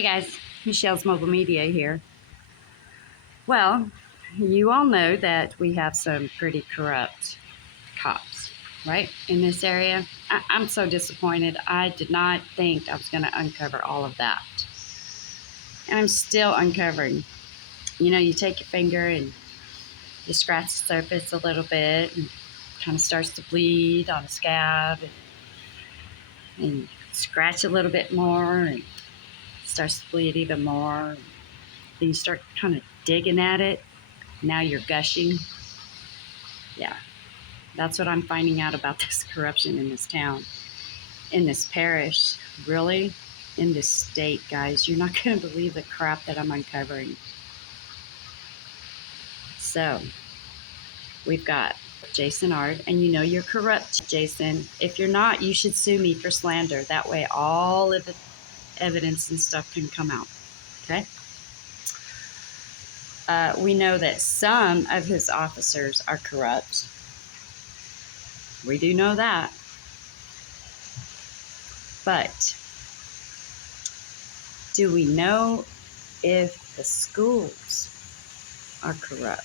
Hey guys, Michelle's Mobile Media here. Well, you all know that we have some pretty corrupt cops, right, in this area. I'm so disappointed. I did not think I was going to uncover all of that. And I'm still uncovering. You know, you take your finger and you scratch the surface a little bit and kind of starts to bleed on a scab and scratch a little bit more and starts to bleed even more. Then you start kind of digging at it. Now you're gushing. Yeah, that's what I'm finding out about this corruption in this town, in this parish. Really? In this state, guys. You're not going to believe the crap that I'm uncovering. So, we've got Jason Ard, and you know you're corrupt, Jason. If you're not, you should sue me for slander. That way all of the evidence and stuff can come out. Okay? We know that some of his officers are corrupt. We do know that. But do we know if the schools are corrupt?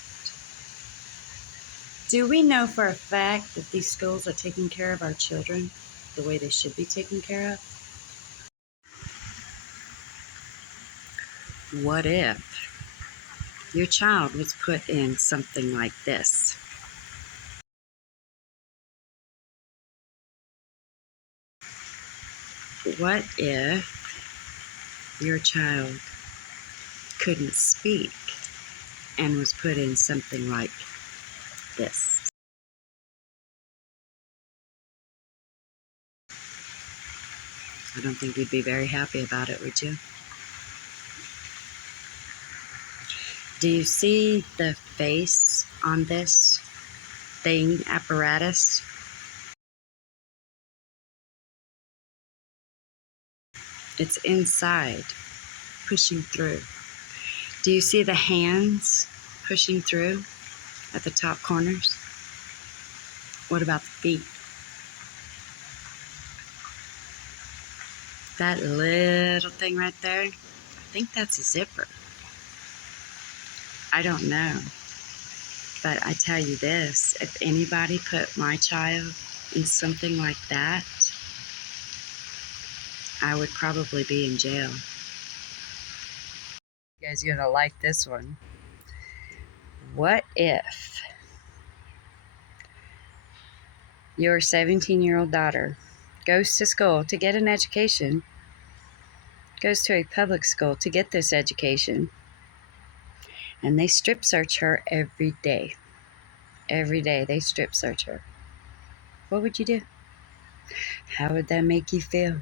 Do we know for a fact that these schools are taking care of our children the way they should be taken care of? What if your child was put in something like this? What if your child couldn't speak and was put in something like this? I don't think you'd be very happy about it, would you? Do you see the face on this thing, apparatus? It's inside, pushing through. Do you see the hands pushing through at the top corners? What about the feet? That little thing right there, I think that's a zipper. I don't know. But I tell you this, if anybody put my child in something like that, I would probably be in jail. You guys are gonna like this one. What if your 17-year-old daughter goes to school to get an education, goes to a public school to get this education, and they strip search her every day? Every day they strip search her. What would you do? How would that make you feel?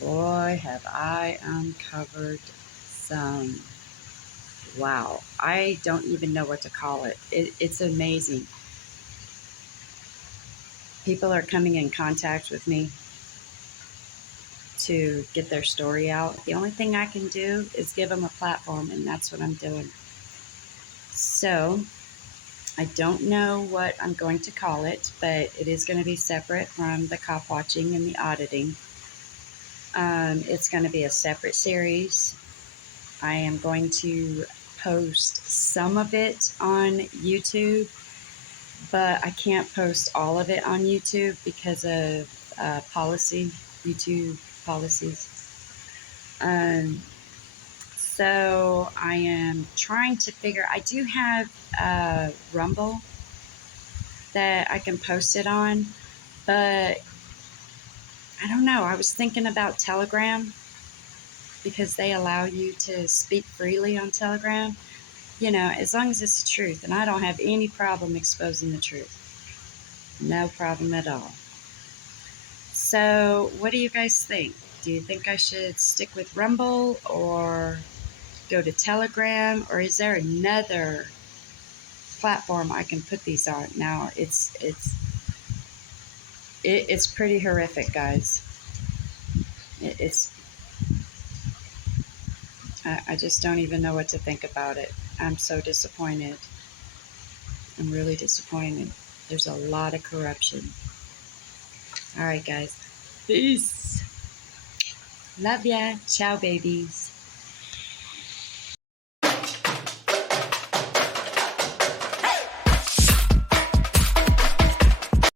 Boy, have I uncovered some. Wow, I don't even know what to call it. It's amazing. People are coming in contact with me to get their story out. The only thing I can do is give them a platform, and that's what I'm doing. So, I don't know what I'm going to call it, but it is going to be separate from the cop watching and the auditing. It's going to be a separate series. I am going to post some of it on YouTube, but I can't post all of it on YouTube because of YouTube policies. So I am trying to figure, I do have Rumble that I can post it on, but I don't know. I was thinking about Telegram because they allow you to speak freely on Telegram. You know, as long as it's the truth, and I don't have any problem exposing the truth. No problem at all. So, what do you guys think? Do you think I should stick with Rumble or go to Telegram, or is there another platform I can put these on? Now, it's pretty horrific, guys. I just don't even know what to think about it. I'm so disappointed. I'm really disappointed. There's a lot of corruption. All right, guys. Peace. Love ya. Ciao, babies.